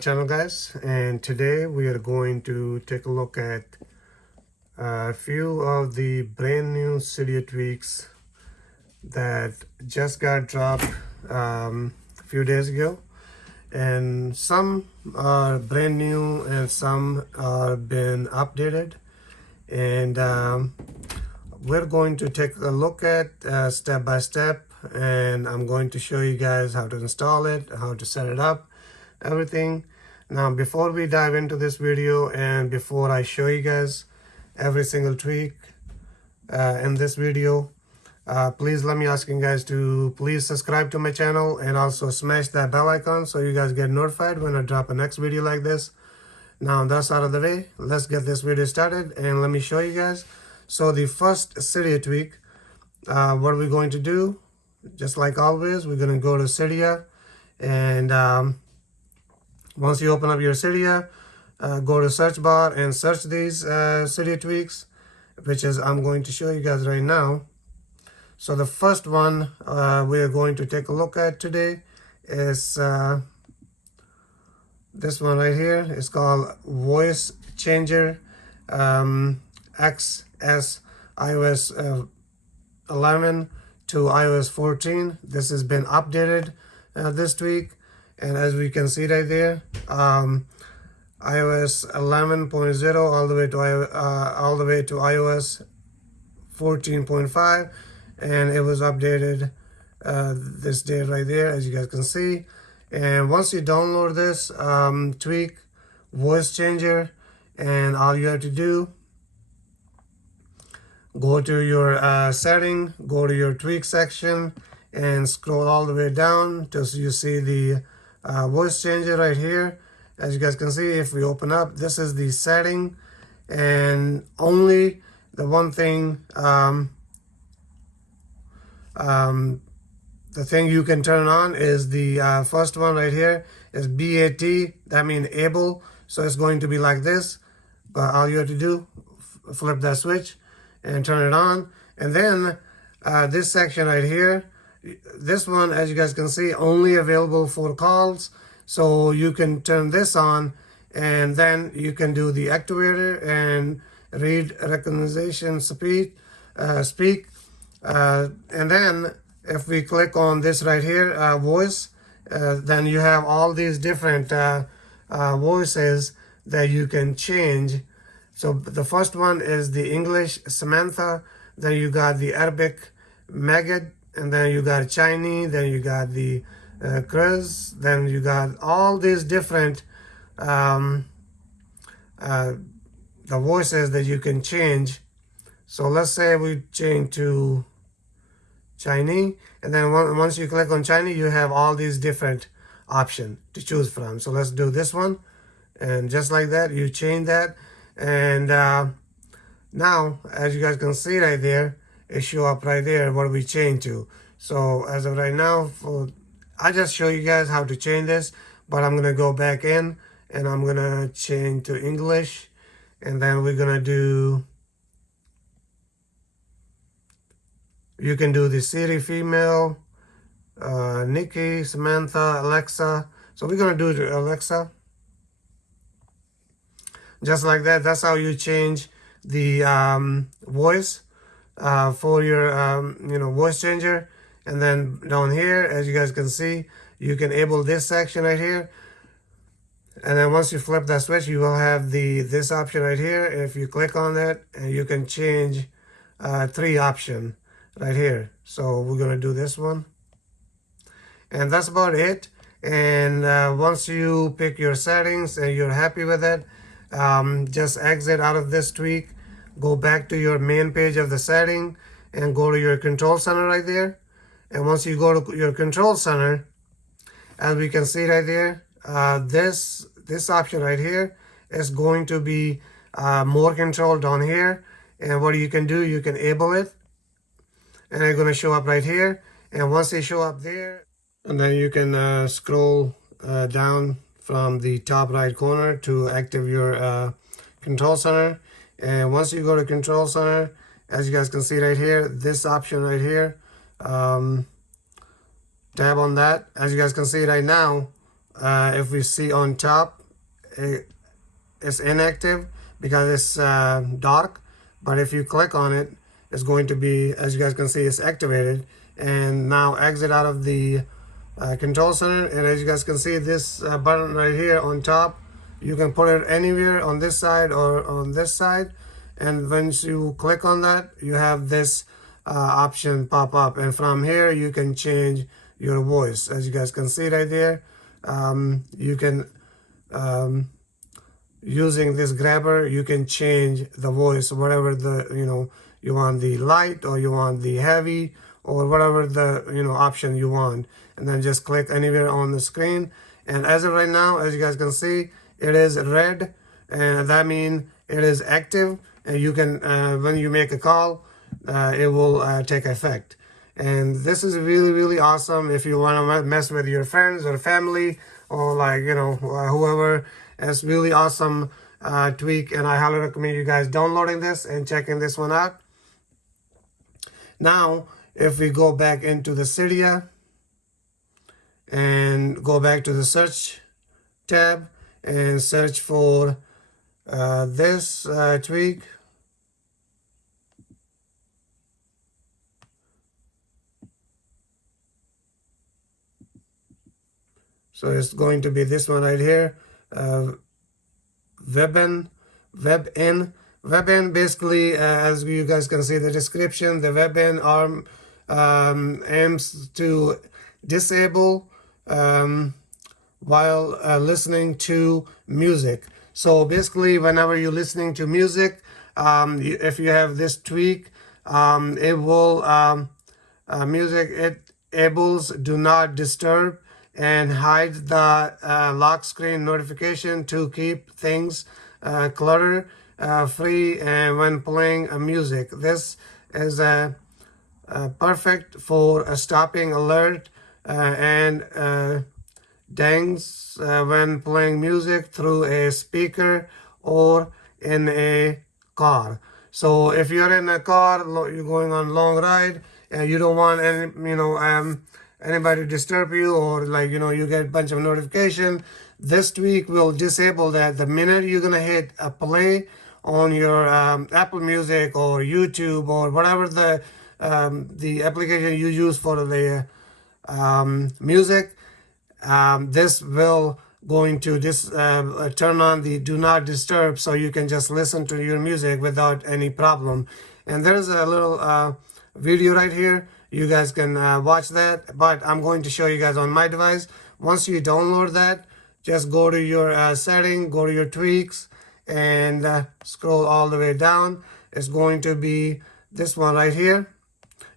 channel, guys, and today we are going to take a look at a few of the brand new Cydia tweaks that just got dropped a few days ago, and some are brand new and some are been updated, and we're going to take a look at step by step, and I'm going to show you guys how to install it, how to set it up, everything. Now before we dive into this video and before I show you guys every single tweak in this video, please let me ask you guys to please subscribe to my channel and also smash that bell icon so you guys get notified when I drop a next video like this. Now that's out of the way, let's get this video started and let me show you guys. So the first Cydia tweak, what we're going to do, just like always, we're going to go to Cydia, and once you open up your Cydia, go to search bar and search these Cydia tweaks, which is I'm going to show you guys right now. So the first one we are going to take a look at today is this one right here. It's called Voice Changer XS iOS 11 to iOS 14. This has been updated this week. And as we can see right there, iOS 11.0 all the way to iOS 14.5, and it was updated this day right there, as you guys can see. And once you download this tweak, Voice Changer, and all you have to do, go to your setting, go to your tweak section, and scroll all the way down till you see the voice changer right here. As you guys can see, if we open up, this is the setting, and only the one thing, the thing you can turn on is the first one right here is BAT, that means able. So it's going to be like this, but all you have to do, flip that switch and turn it on. And then this section right here, this one, as you guys can see, only available for calls. So you can turn this on, and then you can do the activator and read recognition speak. And then if we click on this right here, voice, then you have all these different voices that you can change. So the first one is the English Samantha, then you got the Arabic Magid, and then you got Chinese, then you got the Chris, then you got all these different the voices that you can change. So let's say we change to Chinese, and then once you click on Chinese, you have all these different options to choose from. So let's do this one, and just like that, you change that, and now as you guys can see right there, it show up right there what we change to. So as of right now, I just show you guys how to change this, but I'm gonna go back in and I'm gonna change to English, and then we're gonna do, you can do the Siri female, Nikki, Samantha, Alexa. So we're gonna do the Alexa, just like that. That's how you change the voice for your voice changer. And then down here, as you guys can see, you can enable this section right here, and then once you flip that switch, you will have this option right here. If you click on that, and you can change 3 options right here. So we're gonna do this one, and that's about it. And once you pick your settings and you're happy with it, just exit out of this tweak, go back to your main page of the setting, and go to your control center right there. And once you go to your control center, as we can see right there, this option right here is going to be more control down here. And what you can do, you can enable it, and it's going to show up right here. And once they show up there, and then you can scroll down from the top right corner to active your control center. And once you go to control center, as you guys can see right here, this option right here, tab on that. As you guys can see right now, if we see on top, it's inactive because it's dark. But if you click on it, it's going to be, as you guys can see, it's activated. And now exit out of the control center. And as you guys can see, this button right here on top, you can put it anywhere on this side or on this side. And once you click on that, you have this option pop up. And from here, you can change your voice. As you guys can see right there, you can, using this grabber, you can change the voice, whatever the, you want the light or you want the heavy or whatever the, option you want. And then just click anywhere on the screen. And as of right now, as you guys can see, it is red, and that means it is active. And you can, when you make a call, it will take effect. And this is really, really awesome if you want to mess with your friends or family or like, whoever. It's really awesome tweak, and I highly recommend you guys downloading this and checking this one out. Now, if we go back into the Cydia and go back to the search tab and search for this tweak. So it's going to be this one right here, Vibin. Vibin basically, as you guys can see the description, the Vibin aims to disable while listening to music. So basically, whenever you're listening to music, if you have this tweak, it will it enables do not disturb and hide the lock screen notification to keep things clutter free and when playing music. This is perfect for stopping alert and dangs when playing music through a speaker or in a car. So if you're in a car, you're going on a long ride, and you don't want any, anybody to disturb you, or like, you get a bunch of notification, this tweak will disable that. The minute you're gonna hit a play on your Apple Music or YouTube or whatever the application you use for the music, this will going to turn on the do not disturb, so you can just listen to your music without any problem. And there's a little video right here. You guys can watch that, but I'm going to show you guys on my device. Once you download that, just go to your setting, go to your tweaks, and scroll all the way down. It's going to be this one right here.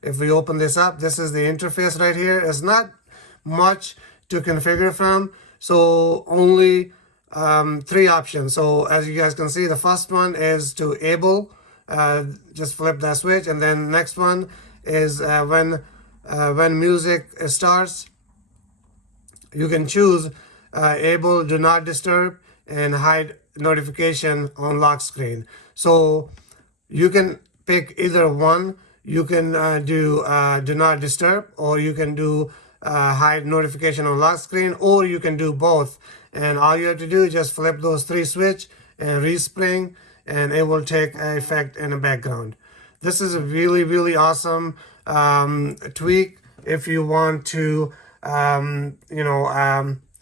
If we open this up, this is the interface right here. It's not much to configure from, so only 3 options. So as you guys can see, the first one is to enable, just flip that switch, and then next one is when music starts, you can choose enable do not disturb and hide notification on lock screen. So you can pick either one. You can do not disturb, or you can do hide notification on lock screen, or you can do both. And all you have to do is just flip those 3 switch and respring, and it will take effect in the background. This is a really, really awesome tweak if you want to,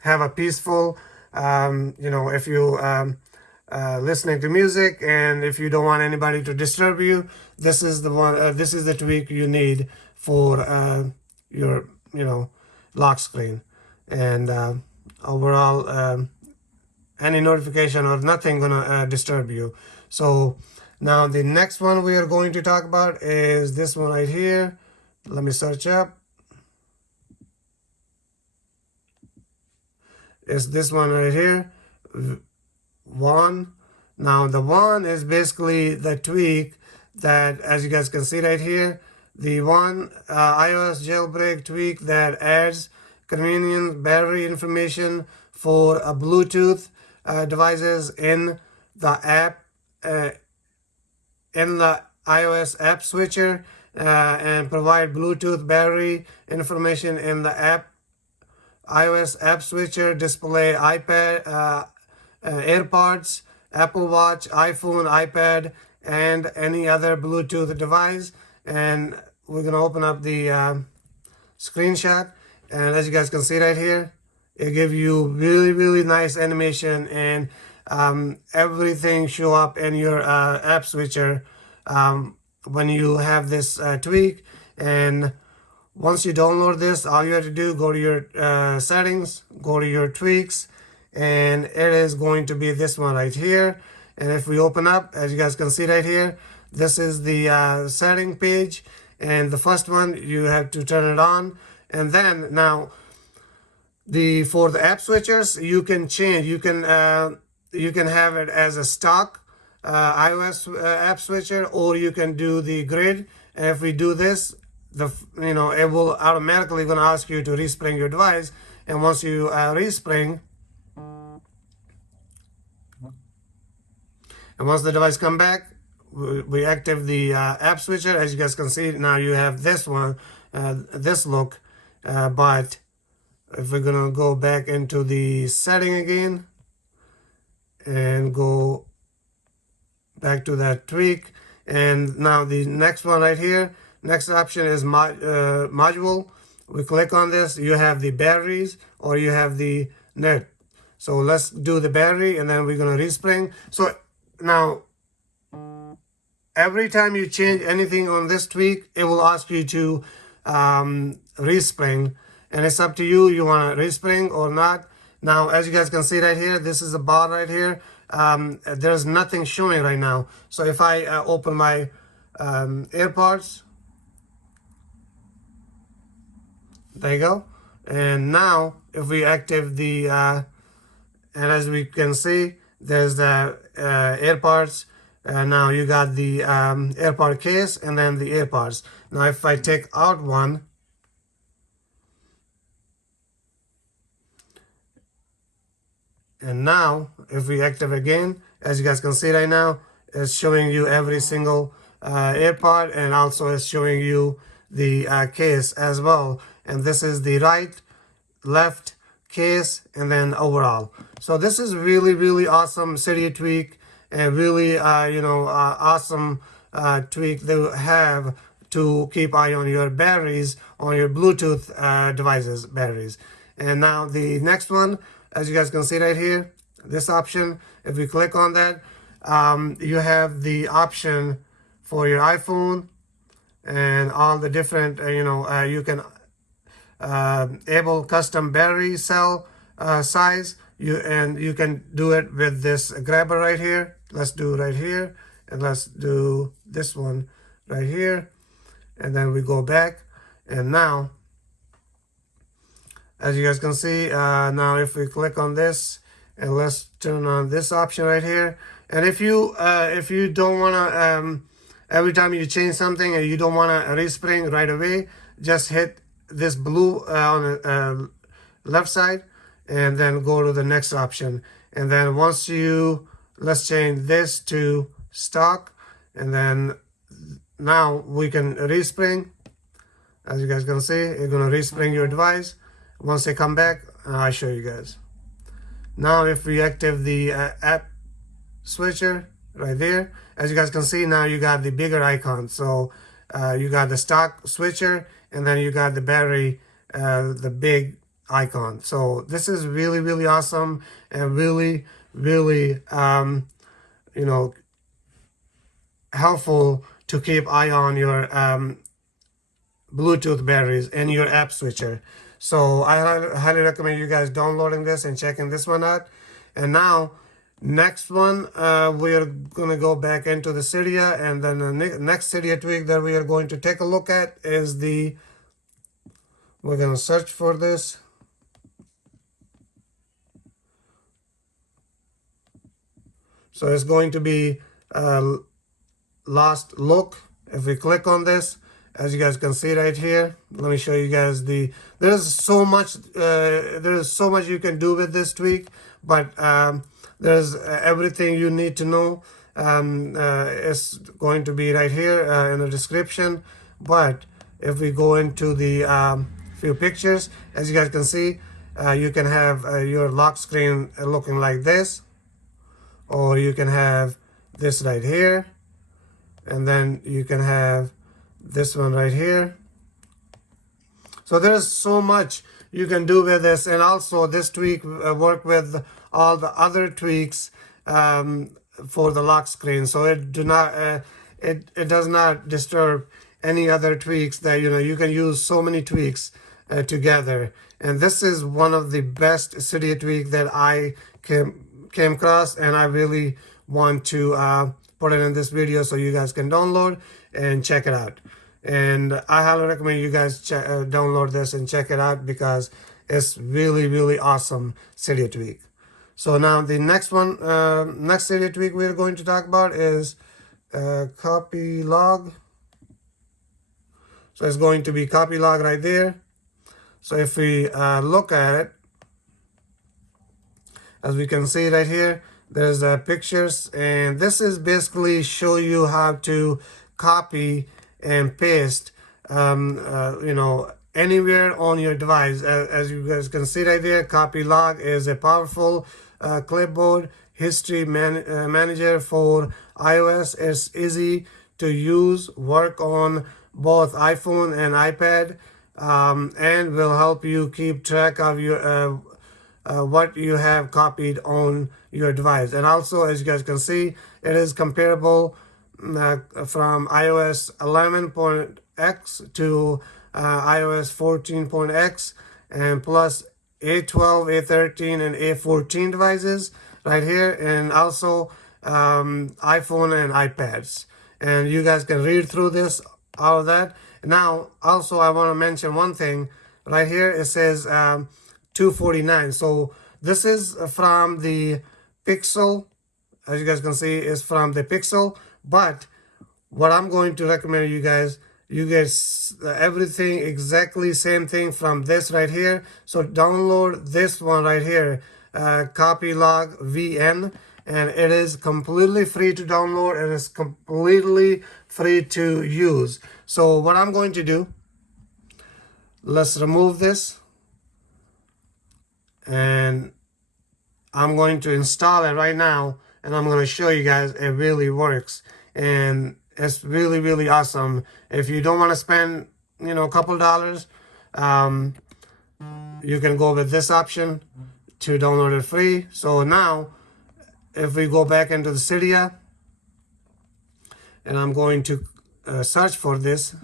have a peaceful, if you listening to music, and if you don't want anybody to disturb you, this is the one. This is the tweak you need for your, lock screen, and overall, any notification or nothing gonna disturb you. So now the next one we are going to talk about is this one right here. Let me search up. It's this one right here, Vaon. Now the Vaon is basically the tweak that, as you guys can see right here, the Vaon iOS jailbreak tweak that adds convenient battery information for Bluetooth devices in the app, in the iOS app switcher, and provide Bluetooth battery information in the app iOS app switcher, display, iPad, AirPods, Apple Watch, iPhone, iPad, and any other Bluetooth device. And we're gonna open up the screenshot, and as you guys can see right here, it gives you really nice animation, and everything show up in your app switcher when you have this tweak. And once you download this, all you have to do, go to your settings, go to your tweaks, and it is going to be this one right here. And if we open up, as you guys can see right here, this is the setting page, and the first one you have to turn it on. And then now for the app switchers, you can change, you can have it as a stock iOS app switcher, or you can do the grid. And if we do this, it will automatically gonna ask you to respring your device. And once you respring, and once the device come back, we active the app switcher. As you guys can see, now you have this one, this look. But if we're gonna go back into the setting again and go back to that tweak, and now the next one right here, next option is module. We click on this, you have the batteries or you have the net. So let's do the battery, and then we're gonna respring. So now every time you change anything on this tweak, it will ask you to respring, and it's up to you. You want to respring or not. Now, as you guys can see right here, this is a bar right here. There's nothing showing right now. So if I open my AirPods, there you go. And now if we active the and as we can see, there's the AirPods. Now you got the AirPod case and then the AirPods. Now if I take out one, and now if we active again, as you guys can see right now, it's showing you every single AirPod, and also it's showing you the case as well. And this is the right, left, case, and then overall. So this is really awesome Cydia tweak, and really awesome tweak they have to keep eye on your batteries on your Bluetooth devices batteries. And now the next one, as you guys can see right here, this option, if we click on that, you have the option for your iPhone and all the different you can able custom battery cell size. You can do it with this grabber right here. Let's do right here, and let's do this one right here, and then we go back. And now as you guys can see, now if we click on this, and let's turn on this option right here. And if you don't want to every time you change something and you don't want to respring right away, just hit this blue on the left side, and then go to the next option. And then once let's change this to stock, and then now we can respring. As you guys can see, you're gonna respring your device. Once they come back, I'll show you guys. Now if we active the app switcher right there, as you guys can see, now you got the bigger icon. So you got the stock switcher, and then you got the battery, the big icon. So this is really awesome, and really helpful to keep eye on your Bluetooth batteries and your app switcher. So I highly recommend you guys downloading this and checking this one out. And now next one, we're gonna go back into the Cydia, and then the next Cydia tweak that we are going to take a look at is we're gonna search for this. So it's going to be LastLook. If we click on this, as you guys can see right here, let me show you guys there's so much you can do with this tweak, but there's everything you need to know. It's going to be right here in the description. But if we go into the few pictures, as you guys can see, you can have your lock screen looking like this, or you can have this right here, and then you can have this one right here. So there's so much you can do with this, and also this tweak work with all the other tweaks for the lock screen. So it does not disturb any other tweaks that you can use so many tweaks together. And this is one of the best Cydia tweak that I came across, and I really want to put it in this video so you guys can download and check it out. And I highly recommend you guys download this and check it out, because it's really awesome Cydia tweak. So now the next one, next Cydia tweak we're going to talk about is CopyLog. So it's going to be CopyLog right there. So if we look at it, as we can see right here, there's pictures, and this is basically show you how to copy and paste anywhere on your device. As you guys can see right there, CopyLog is a powerful clipboard history manager for iOS. It's easy to use, work on both iPhone and iPad, and will help you keep track of your what you have copied on your device. And also, as you guys can see, it is comparable from iOS 11.x to iOS 14.x, and plus A12, A13, and A14 devices right here, and also iPhone and iPads. And you guys can read through this, all of that. Now, also, I want to mention one thing right here. It says 249. So this is from the Pixel. As you guys can see, is from the Pixel. But what I'm going to recommend you guys everything exactly same thing from this right here. So download this one right here, CopyLog VN, and it is completely free to download, and it's completely free to use. So what I'm going to do, let's remove this, and I'm going to install it right now, and I'm going to show you guys it really works, and it's really awesome. If you don't want to spend a couple dollars, you can go with this option to download it free. So now if we go back into the Cydia, and I'm going to search for this.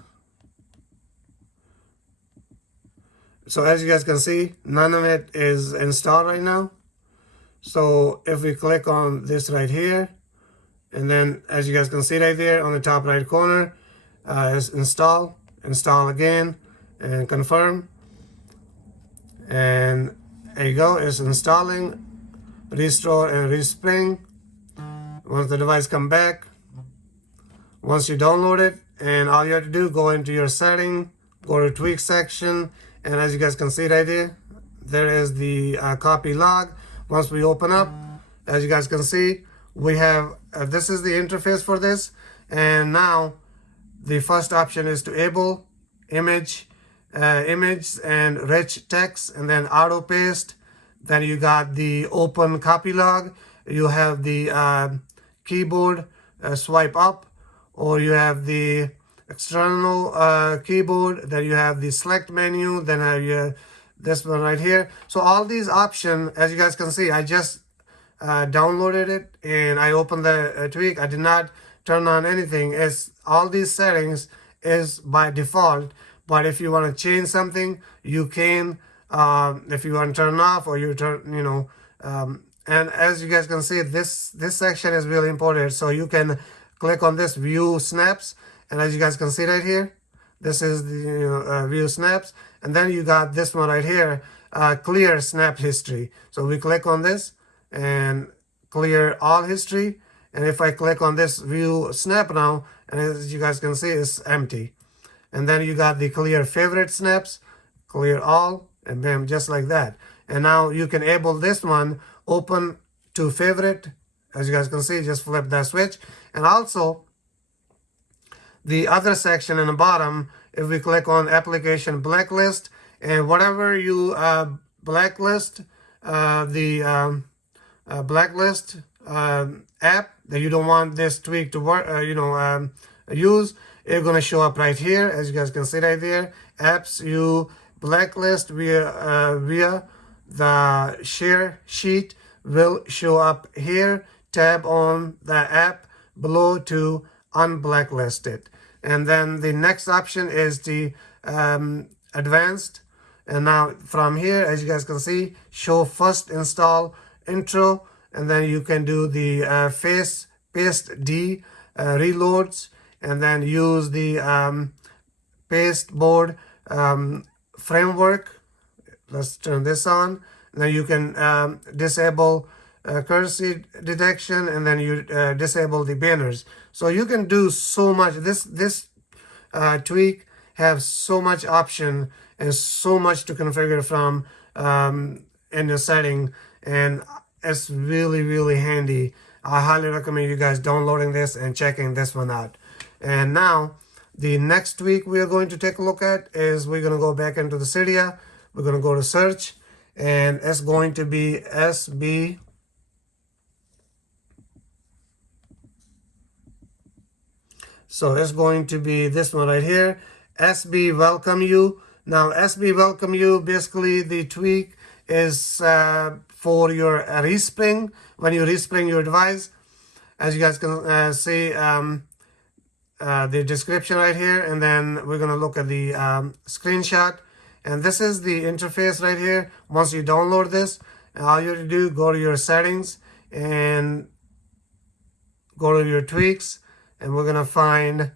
So as you guys can see, none of it is installed right now. So if we click on this right here, and then as you guys can see right there on the top right corner, is install again, and confirm. And there you go, it's installing, restore and respring. Once the device come back, once you download it, and all you have to do, go into your setting, go to tweak section, and as you guys can see right there is the CopyLog. Once we open up, as you guys can see, we have this is the interface for this. And now the first option is to enable image and rich text, and then auto paste. Then you got the open CopyLog. You have the keyboard swipe up, or you have the external keyboard. Then you have the select menu. Then have you this one right here. So all these options, as you guys can see, I just downloaded it and I opened the tweak. I did not turn on anything. It's all these settings is by default, but if you want to change something, you can. If you want to turn off, or you turn, and as you guys can see, this section is really important. So you can click on this view snaps, and as you guys can see right here, this is the view snaps, and then you got this one right here, clear snap history. So we click on this and clear all history, and if I click on this view snap now, and as you guys can see, it's empty. And then you got the clear favorite snaps, clear all, and bam, just like that. And now you can enable this one, open to favorite. As you guys can see, just flip that switch. And also the other section in the bottom, if we click on application blacklist, and whatever you blacklist the blacklist app that you don't want this tweak to work, use, it's going to show up right here, as you guys can see right there. Apps you blacklist via the share sheet will show up here. Tab on the app below to unblacklist it. And then the next option is the advanced. And now from here, as you guys can see, show first install intro, and then you can do the paste D reloads, and then use the pasteboard framework. Let's turn this on. Now you can disable currency detection, and then you disable the banners. So you can do so much. This tweak have so much option and so much to configure from in your setting, and it's really handy. I highly recommend you guys downloading this and checking this one out. And now the next tweak we are going to take a look at is we're going to go back into the Cydia. We're going to go to search, and it's going to be SB. So it's going to be this one right here, SBWelcomesYou. Now SBWelcomesYou, basically the tweak is for your respring, when you respring your device. As you guys can see the description right here, and then we're going to look at the screenshot. And this is the interface right here. Once you download this, all you have to do, go to your settings and go to your tweaks, and we're going to find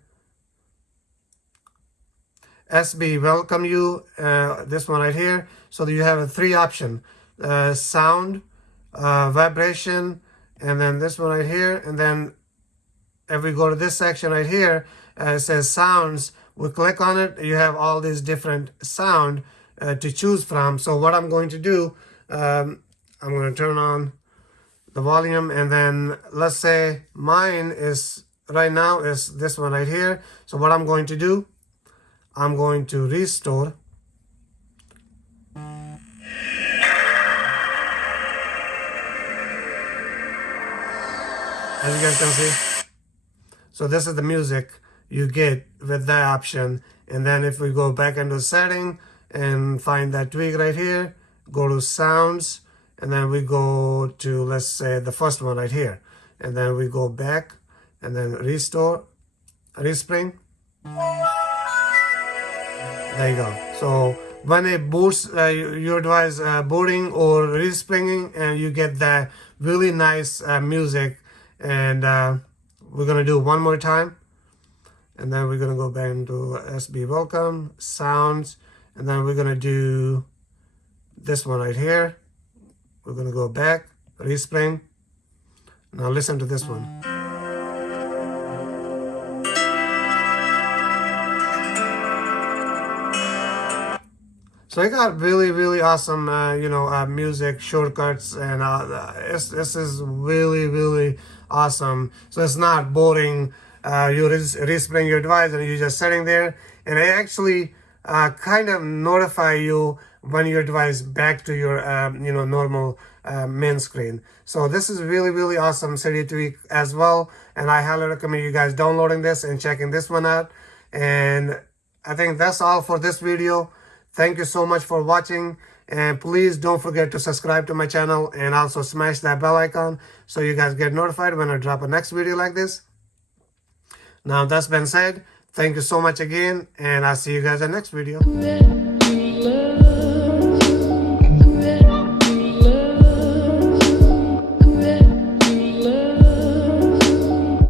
SBWelcomesYou, this one right here. So you have a 3 option, sound, vibration, and then this one right here. And then if we go to this section right here, it says sounds. We click on it, you have all these different sound to choose from. So what I'm going to do, I'm going to turn on the volume, and then let's say mine is right now is this one right here. So what I'm going to do, I'm going to restore. As you guys can see, so this is the music you get with that option. And then if we go back into setting and find that tweak right here, go to sounds, and then we go to, let's say, the first one right here, and then we go back and then restore, respring. There you go. So when it boots your device booting or respringing, and you get that really nice music. And we're gonna do one more time, and then we're gonna go back into SB Welcome sounds, and then we're gonna do this one right here. We're gonna go back, respring. Now listen to this one. So I got really awesome, music shortcuts, and this is really awesome. So it's not boring. You respring your device and you're just sitting there, and it actually kind of notify you when your device back to your normal main screen. So this is really awesome Cydia tweak as well, and I highly recommend you guys downloading this and checking this one out. And I think that's all for this video. Thank you so much for watching, and please don't forget to subscribe to my channel and also smash that bell icon so you guys get notified when I drop a next video like this. Now that's been said, thank you so much again, and I'll see you guys in the next video.